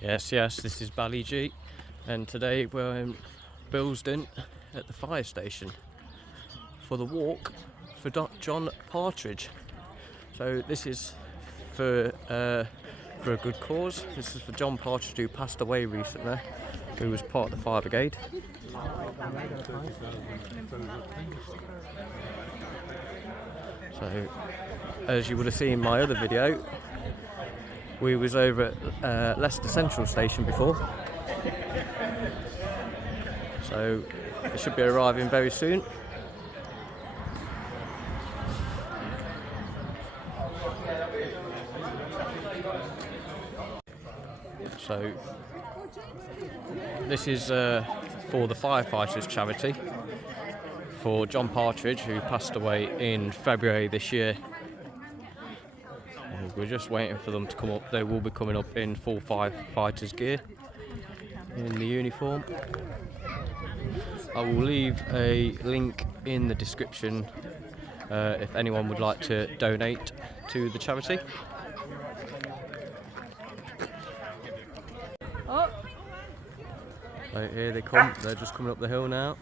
Yes, this is Bally G, and today we're in Billesdon at the fire station for the walk for John Partridge. So this is for a good cause. This is for John Partridge, who passed away recently, who was part of the fire brigade. So, as you would have seen in my other video, we was over at Leicester Central Station before, so it should be arriving very soon. So this is for the Firefighters charity for John Partridge, who passed away in February this year. We're just waiting for them to come up. They will be coming up in full firefighters gear, in the uniform. I will leave a link in the description if anyone would like to donate to the charity. Oh. So here they come. They're just coming up the hill now.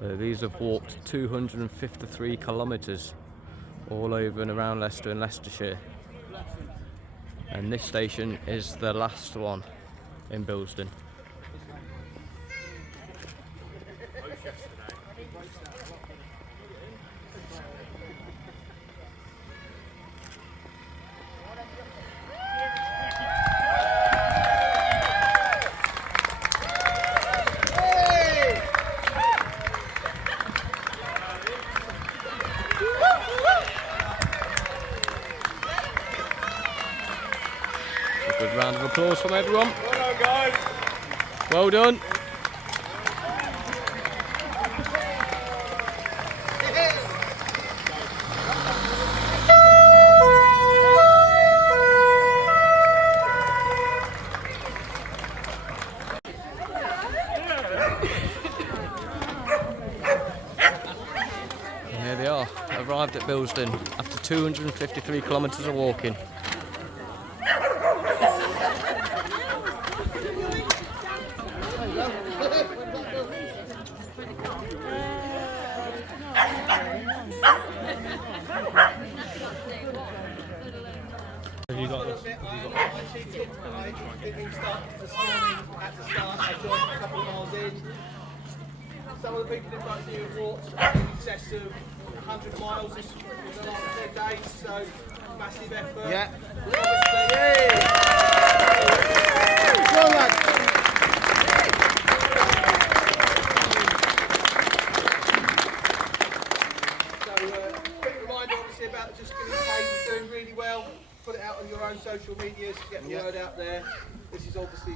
So these have walked 253 kilometres all over and around Leicester and Leicestershire, and this station is the last one in Billesdon. A good round of applause from everyone. Well done, guys. Well done. And here they are, arrived at Billesdon after 253 kilometres of walking. Have you got this? Some of the people in front of you have walked in excess of 100 miles in the last 10 days, so massive effort. Yeah. Well, lads. So, quick reminder obviously about just getting paid. You're doing really well. Put it out on your own social media to get the word out there. This is obviously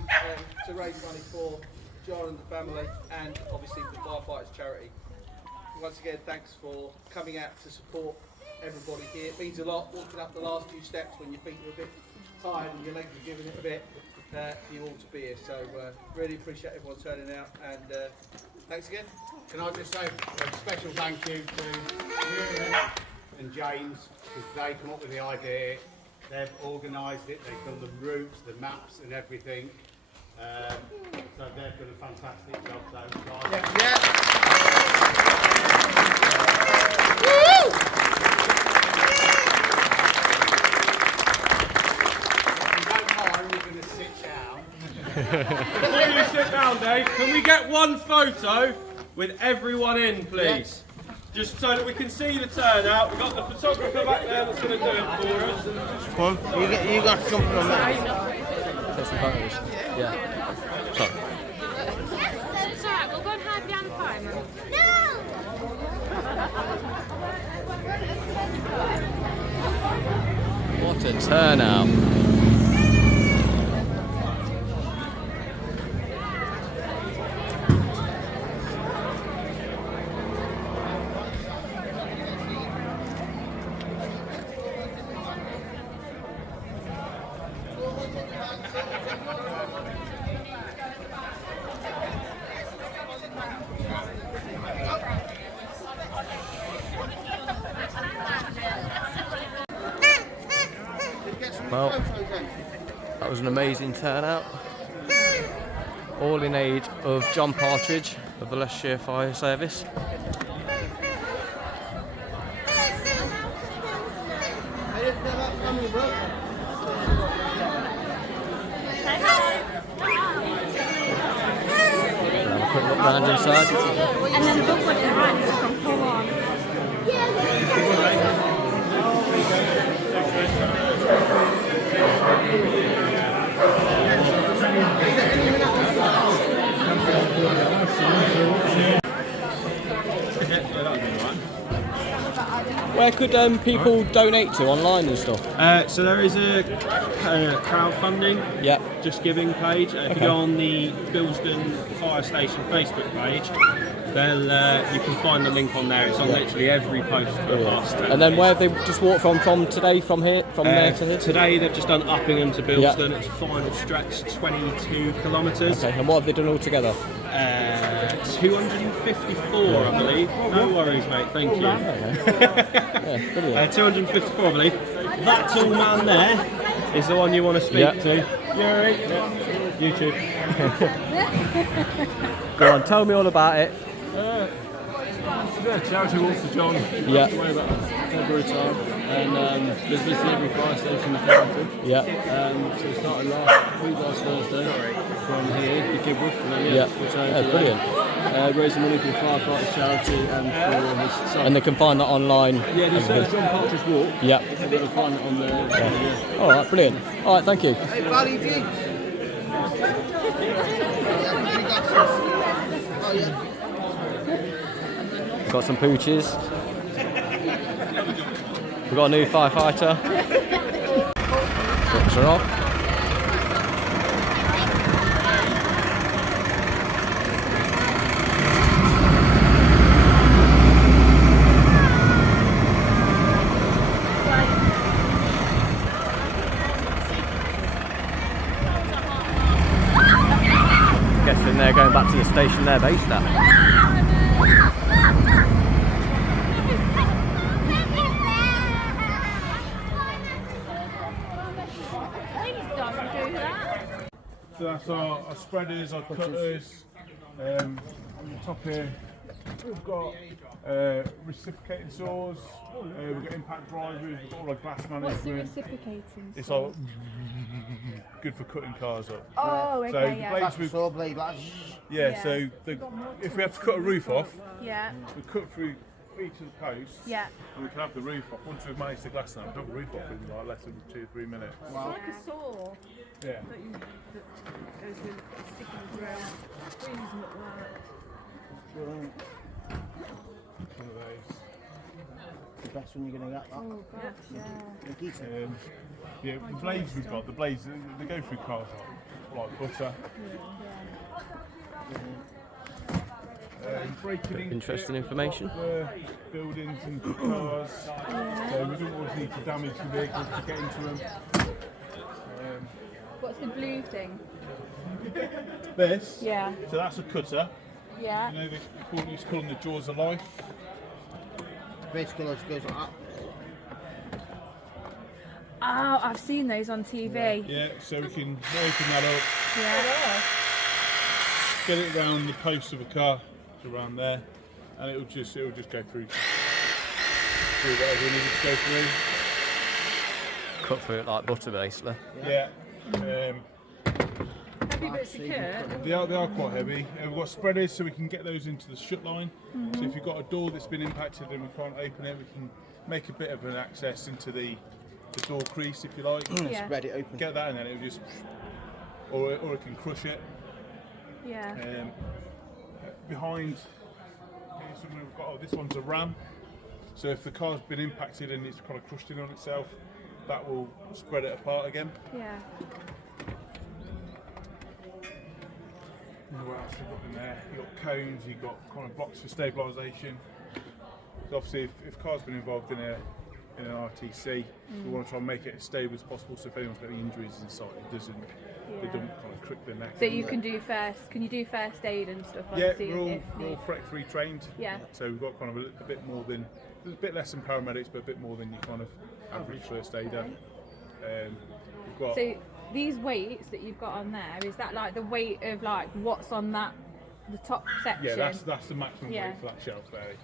to raise money for John and the family, and obviously the Firefighters charity. Once again, thanks for coming out to support everybody here. It means a lot walking up the last few steps when your feet are a bit tired and your legs are giving it a bit for you all to be here. So really appreciate everyone turning out, and thanks again. Can I just say a special thank you to you and James, because they come up with the idea, they've organised it, they've done the routes, the maps and everything. So they've done a fantastic job, so guys. If you don't mind, we're going to sit down. Before you sit down, Dave, can we get one photo with everyone in, please? Just so that we can see the turnout. We've got the photographer back there that's going to do it for us. Come on, you got something on that. Take some photos. Yeah. Sorry. It's alright, we'll go and hide behind the fire, Mum. What a turnout. Well, that was an amazing turnout. All in aid of John Partridge of the Leicestershire Fire Service. Have a quick look round inside. And then look what it runs from full on. Where could people donate to online and stuff? So there is a crowdfunding, Yep. just giving page. If you go on the Billesdon Fire Station Facebook page, you can find the link on there. It's on literally every post for the past. And then where have they just walked from today, from there to here? Today they've just done Uppingham to Billesdon. It's a final stretch, 22 kilometres. Okay, and what have they done all together? 254, I believe. No worries, mate. Thank you. Yeah, brilliant. 254, I believe. That tall man there is the one you want to speak to. Yuri. YouTube. Go on, tell me all about it. Charity walk for John. Yeah. Away about February time, and there's visiting every fire station in the county. Yeah. So we started last Thursday from here, the Kibworth, which I Brilliant. raising money for the firefighter charity and for his son. And they can find that online. Yeah, just search John Partridge Walk. Yeah. They'll find it on there. Yeah. All right, brilliant. All right, thank you. Hey, Buddy G. Got some pooches. We've got a new firefighter. Books are off. Guessing they're going back to the station they're based at. So that's our spreaders, our cutters. On the top here, we've got reciprocating saws. We've got impact drivers. We've got all our glass management. What's the reciprocating? It's all good for cutting cars up. Oh, okay, So the yeah. blades we, Saw blade, like, yeah. So if we have to cut a roof off, Yeah, we cut through each of the posts. yeah. And we can have the roof off. Once we've managed the glass down, we've got the roof off in like less than 2 or 3 minutes. It's like a saw Yeah. that goes with sticking through. Springs look like. One of those. the best one you're going to get. That. Oh gosh, yeah. Yeah, the blades we've got, the blades, they go through cars like butter. Breaking into Interesting information. buildings and cars, so we don't always need to damage the vehicles to get into them. What's the blue thing? This, Yeah, so that's a cutter. yeah. You know, they used to call them the jaws of life. Basically, it goes like that. Oh, I've seen those on TV. Yeah, so we can open that up, Yeah. get it around the post of a car, to around there, and it'll just go through whatever we need it to go through. Cut through it like butter, basically. Yeah. Heavy but secure. They are quite heavy. We've got spreaders so we can get those into the shut line. So if you've got a door that's been impacted and we can't open it, we can make a bit of an access into the door crease, if you like. Yeah. Spread it open. Get that and then it'll just, or it can crush it. Yeah. Behind, here's something we've got, this one's a ram. So if the car's been impacted and it's kind of crushed in on itself, that will spread it apart again. Yeah. What else we've got in there? You've got cones, you've got kind of blocks for stabilisation. So obviously if car's been involved in an RTC, we want to try and make it as stable as possible so if anyone's got any injuries inside, they don't kind of crick their neck. So you can do can you do first aid and stuff? Yeah, obviously, we're all if need- FREC-free trained. Yeah. So we've got kind of a bit more than, a bit less than paramedics, but a bit more than your kind of average first aider. we've got. So these weights that you've got on there, is that like the weight of like what's on the top section? Yeah, that's the maximum Yeah. weight for that shelf there.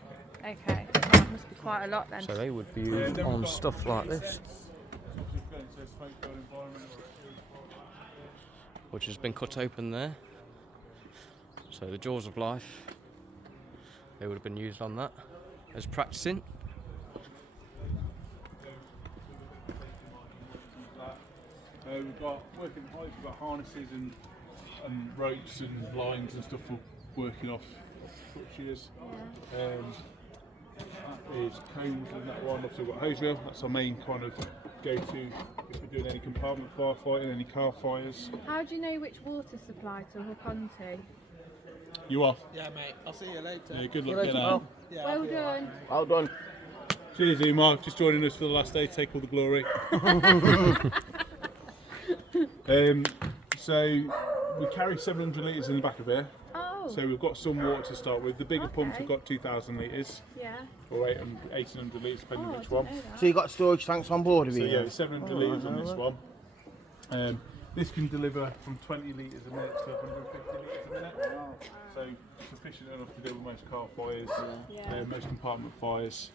Okay, that must be quite a lot then. So they would be used then we've on got stuff like this, which has been cut open there. So the jaws of life, they would have been used on that as practicing. We've got working height, we've got harnesses and ropes and lines and stuff for working off structures. That is cones and that one. Obviously we've got hose reel, that's our main kind of go-to if we're doing any compartment firefighting, any car fires. How do you know which water supply to hook onto? You off? Yeah, mate. I'll see you later. Yeah, good luck getting out. Yeah, Well done. Well done. Cheers, Mark, just joining us for the last day, take all the glory. So we carry 700 litres in the back of here. Oh. So we've got some water to start with. The bigger pumps Okay. have got 2,000 litres Yeah. or 1,800 litres, depending Oh, on I which didn't one. know that. So you got storage tanks on board of So you? yeah, 700 litres on this one. This can deliver from 20 litres a minute to 150 litres a minute. So sufficient enough to deal with most car fires, Yeah. most compartment fires.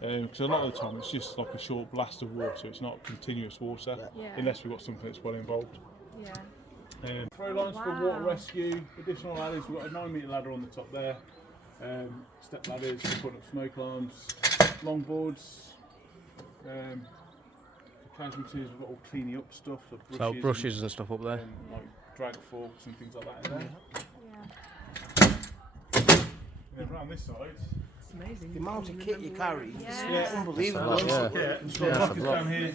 Because a lot of the time it's just like a short blast of water, it's not continuous water, Yeah. unless we've got something that's well involved. Yeah. Throw lines for Wow. water rescue, additional ladders, we've got a 9 metre ladder on the top there, step ladders for putting up smoke alarms, longboards, for casualties, we've got all cleaning up stuff, so brushes, So brushes and stuff up there. and like drag forks and things like that in there. Yeah. And then around this side, It's amazing. The amount of kit you carry, Yeah. it's unbelievable. That's a lot, we've got That's a buckets lot. down here,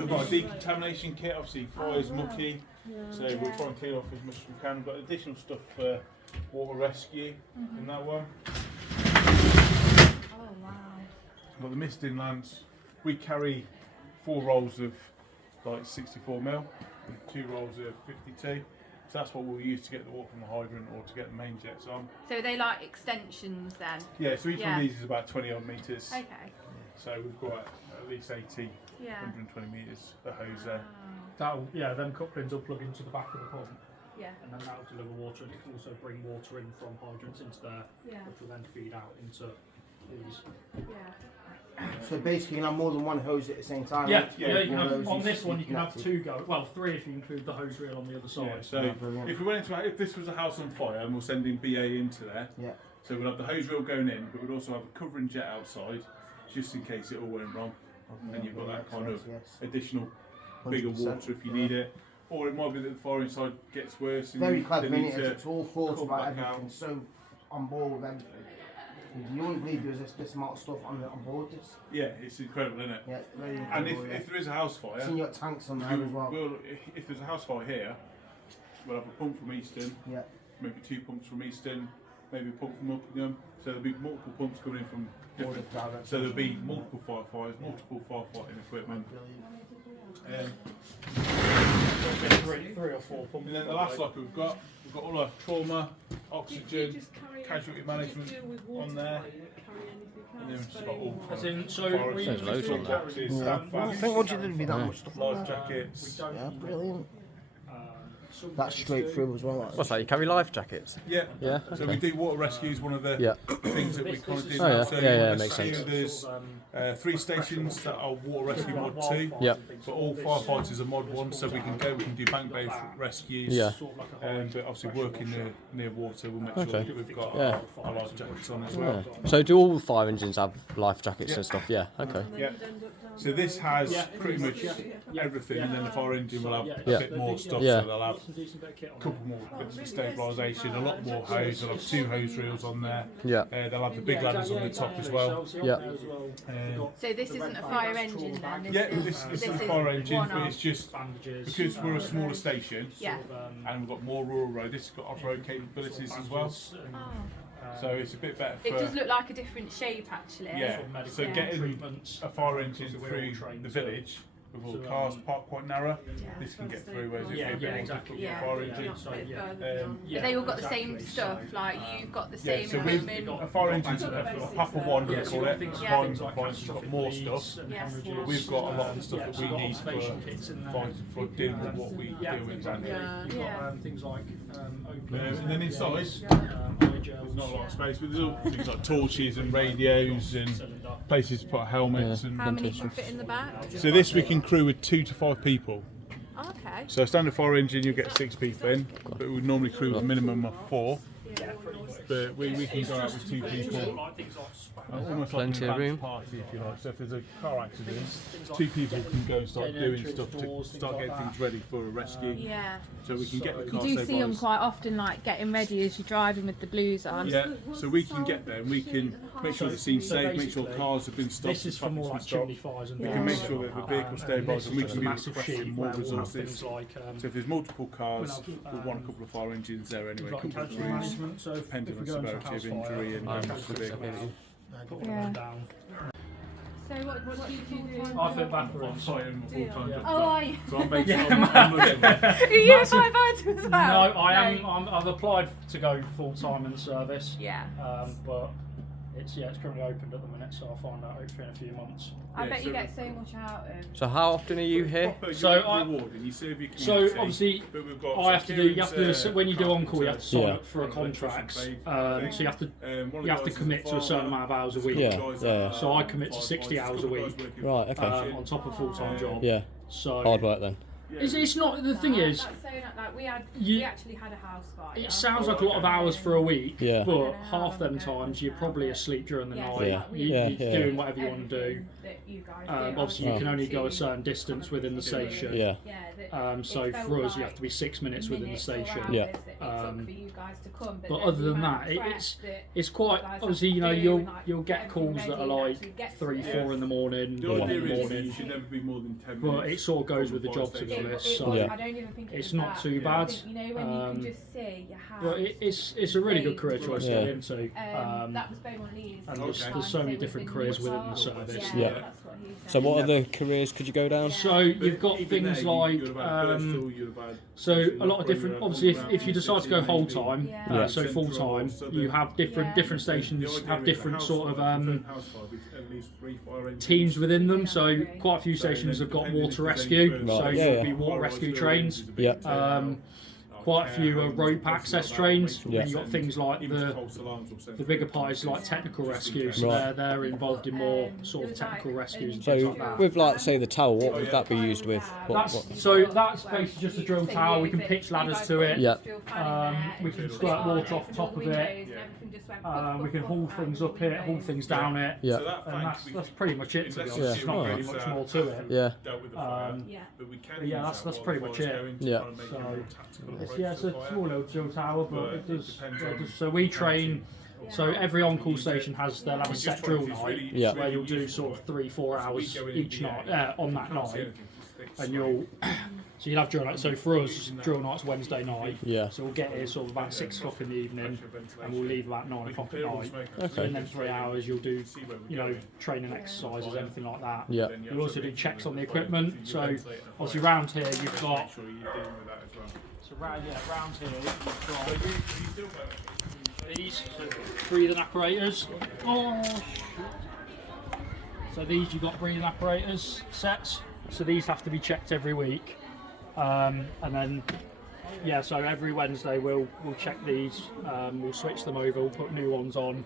we've got a decontamination kit, obviously fire's mucky, so we'll try and clean off as much as we can. We've got additional stuff for water rescue in that one. Oh wow. We've got the misting lamps. We carry 4 rolls of like 64mm and 2 rolls of 52. So that's what we'll use to get the water from the hydrant or to get the main jets on. So they like extensions then? Yeah, so each one Yeah. of these is about 20 odd metres. Okay. So we've got at least 80, Yeah. 120 metres of hose there. That'll, yeah, them couplings will plug into the back of the pump, Yeah. and then that'll deliver water, and it can also bring water in from hydrants into there, Yeah. which will then feed out into these. Yeah. So basically you can have more than one hose at the same time. Yeah, right? yeah, you can One have, hose on is this one you can have connected. 2 go, well 3 if you include the hose reel on the other side. Yeah, so Yeah, brilliant. if we went into, if this was a house on fire, and we're sending BA into there, Yeah. so we'll have the hose reel going in, but we'd also have a covering jet outside, just in case it all went wrong. And you've got that kind of Yes. additional bigger 100%. water if you need it. Or it might be that the fire inside gets worse and Very you clever, they need innit? to It's all thought come about back everything, out. so on board with everything. You wouldn't believe there's this amount of stuff on board this. Yeah, it's incredible, isn't it? Yeah, it's very And incredible. if there is a house fire, Seen your tanks on there as well. if there's a house fire here, we'll have a pump from Easton, Yeah. maybe 2 pumps from Easton, maybe a pump from Uppingham. So there'll be multiple pumps coming in from different. directions. So there'll be multiple firefighters, multiple firefighting equipment. Three or 4 pumps. And then the last locker we've got all our trauma, oxygen, Just carry casualty management on there. And then we've just got all As in, so fire we extinguishers, loads on there. boxes, Yeah. stand I fans, think what you did be that much stuff. life jackets. Yeah, brilliant. some That's straight through as well. What's that? You carry life jackets? Yeah. Yeah. So Okay. we do water rescues, one of the Yeah. things that we kind of do. Oh, yeah. So Yeah, on makes sense. There's 3 stations that are water rescue mod 2. Yeah. But all firefighters are mod 1, so we can do bank-based rescues. Yeah. But obviously working near water, we'll make sure Okay. that we've got Yeah. our life jackets on as Yeah. well. So do all fire engines have life jackets and stuff? Yeah. Okay. Yeah. So this has pretty much everything, and then the fire engine will have Yeah. a bit more stuff. Yeah. So they'll have a couple more bits for stabilisation, a lot more hose. They'll have 2 hose reels on there. Yeah. They'll have the big ladders on the top as well. Yeah. So this isn't a fire engine then? Yeah, this is a fire engine, but one-off. it's just because we're a smaller station Yeah. and we've got more rural road. This has got off-road capabilities as well, Oh. so it's a bit better It for. does look like a different shape actually. Yeah. So Yeah. getting a fire engine through the village with all the cars parked quite narrow, this can get through, whereas if you've got exactly. Yeah. fire engine. But they all got the same stuff, like you've got the same So we've equipment. a fire engine's a Papa One, we call it. Yeah. Prime appliance, we've got more stuff. Yes. We've got a lot of the stuff that we need for dealing with what we deal with around here. You've got things like And then inside, there's not a lot of space, but there's all things like torches and radios and places to put helmets. And How many can fit in the back? so this we can crew with 2 to 5 people. Okay. So a standard fire engine, you get 6 people in, but we would normally crew with a minimum of 4. But we can go out with 2 people. Almost Plenty like of an room. advanced party, if you like. So if there's a car accident, 2 people can go and start doing stuff to start getting things ready for a rescue. Yeah. So we can get the You car do see them stabilised. quite often, like getting ready as you're driving with the blues on. Yeah, so we can get there and we can make sure the scene's safe, make sure cars have been stopped. This is for more like chimney fires and We can make sure that the vehicle's stabilised and we can be massive sheet requesting more where we'll have resources. things like So if there's multiple cars, we'll have, we'll want a couple of fire engines there anyway, a like couple of casualty crews, management. So depending if on we go into a severity of house fire, injury and the vehicle. put them Yeah. down. So what do you do? I fit bathrooms. Oh, are you? So I'm based on Muslim. Are you a firefighter as well? No, I am. I've applied to go full time in the service. Yeah. But it's currently opened at the minute, so I'll find out hopefully in a few months. I bet you get so much out of. So how often are you here? So obviously, I have to do. You have to when you do on call, you have to sign up for a contract. So you have to commit to a certain amount of hours a week. Yeah. So I commit to 60 hours a week. Right, okay. On top of full time job. Yeah. So Hard work then. it's not. The thing is, That's so not, like we actually had a house fire. it sounds like a lot of hours for a week, Yeah. but half them times you're probably asleep during the night. Yeah. You're Yeah. doing whatever you want to do. That you guys do. Obviously, you can only go a certain distance within the station. Yeah. So for us, you have to be 6 minutes within the station. Yeah. But other than that, it's quite obviously you'll get calls that are like 3, 4 in the morning, The 1 idea in the is you morning. should never be more than 10 minutes. But it sort of goes with the job, to be honest. So Yeah. I don't even think it's was not that. too bad. You know when you can just see your house. But it's a really good career choice to Yeah. get into. That was Beaumont Lee's. And there's so many different careers within the service. Yeah. That's what he said. So what other careers could you go down? So you've got things like so a lot of different. Obviously, if you decide to go whole time, Yeah. so full time, you have different stations have different sort of teams within them. So quite a few stations have got water rescue, so Right, you'll yeah. be water rescue trains. Yeah. Quite a few are rope access trains. Yeah. And you've got things like the bigger part is like technical rescue, so Right. they're involved in more sort of technical rescues and So things like that. with like say the tower, what would that be used with? So that's basically just a drill tower. We can pitch ladders to it. Yeah. We can squirt water off the top of it. We can haul things up it, haul things down it. Yeah. And that's pretty much it, to be honest. Yeah. There's not really Alright. much more to it. Yeah. But yeah, that's pretty much it. Yeah. So it's a small little drill tower, but it does. So we train. So every on-call station they'll have a set drill night, Yeah. where you'll do sort of 3-4 hours each night on that night, and so you'll have drill night. So for us, drill night's Wednesday night. Yeah. So we'll get here sort of about 6 o'clock in the evening, and we'll leave about 9 o'clock at night. Okay. So in them 3 hours, you'll do training exercises, anything like that. Yeah. You'll also do checks on the equipment. So obviously round here you've got. So round here you've got these breathing apparatus. So these you've got breathing apparatus sets. So these have to be checked every week, and then so every Wednesday we'll check these. We'll switch them over. We'll put new ones on.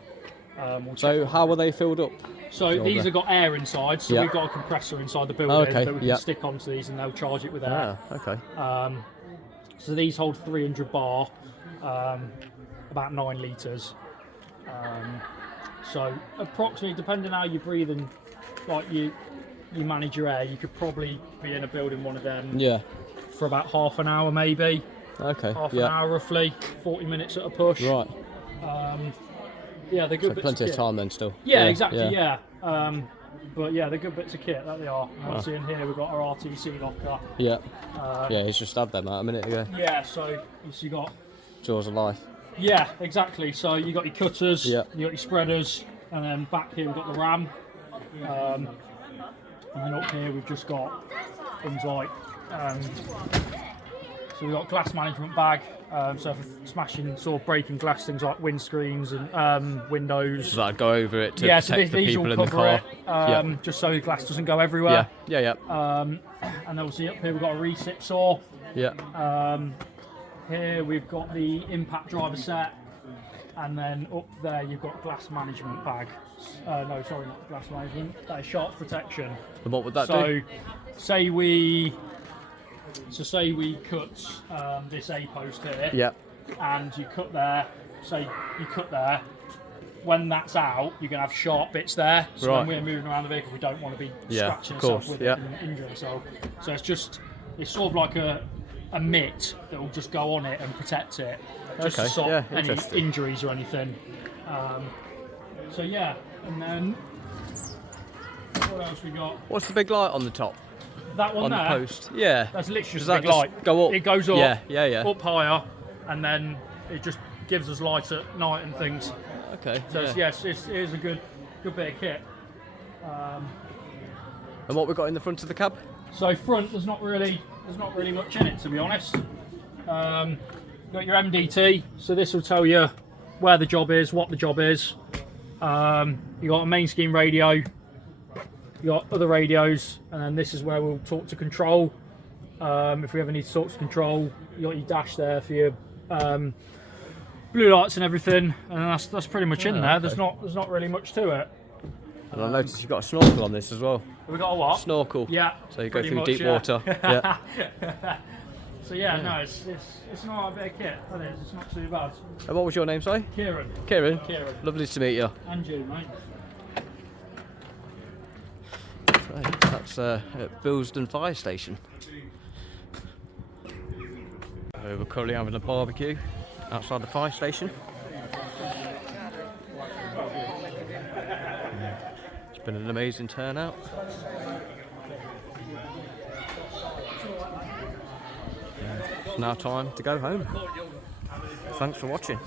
So how are they filled up? So these have got air inside. So Yeah. we've got a compressor inside the building Okay, that we can yeah. stick onto these, and they'll charge it with air. Okay. So these hold 300 bar, about 9 litres. So approximately, depending how you're breathing, like you manage your air, you could probably be in a building one of them Yeah. for about half an hour maybe. Okay. Half an Yeah. hour roughly, 40 minutes at a push. Right. Yeah, they're good So bits plenty of of kit. time then still. Yeah, exactly, yeah. But yeah, they're good bits of kit, that they are. And obviously in here we've got our RTC locker. Yeah. Yeah, he's just had them out a minute ago. Yeah, so you got. Jaws of life. Yeah, exactly. So you got your cutters, Yeah. you got your spreaders, and then back here we've got the ram. And then up here we've just got things like. So we've got glass management bag. So for smashing, sort of breaking glass, things like windscreens and windows. So that'd go over it to Yeah, protect so the these people will in the cover car. it, just so the glass doesn't go everywhere. Yeah. And obviously up here we've got a recip saw. Yeah. Here we've got the impact driver set, and then up there you've got glass management bag. No, sorry, not glass management. That is sharp protection. And what would that So, do? say we cut this A post here, Yeah. and you cut there. Say you cut there. When that's out, you're going to have sharp bits there. So Right. when we're moving around the vehicle, we don't want to be Yeah, scratching of ourselves course, with yeah. it and injuring ourselves. So it's sort of like a mitt that will just go on it and protect it, just Okay, to stop yeah, any interesting. injuries or anything. So yeah, and then what else we got? What's the big light on the top? That one On there. the post? Yeah. That's literally Does just a that big just light. go up? It goes up. Yeah. Up higher, and then it just gives us light at night and things. Okay. So yeah. yes, it is a good bit of kit. And what we got in the front of the cab? So front, there's not really much in it, to be honest. Got your MDT, so this will tell you where the job is, what the job is. You got a main scheme radio, you got other radios, and then this is where we'll talk to control. If we ever need to talk to control, you got your dash there for your blue lights and everything, and that's pretty much in there. okay. There's not really much to it. And I noticed you've got a snorkel on this as well. We got a what? Snorkel. Yeah. So you go pretty through much, deep yeah. water. Yeah. So yeah, no, it's not a bit of kit. It is. It's not too bad. And what was your name, sorry? Kieran. Kieran. Kieran. Lovely to meet you. And you, mate. Right, that's at Billesdon fire station. So we're currently having a barbecue outside the fire station. It's been an amazing turnout. It's now time to go home. Thanks for watching.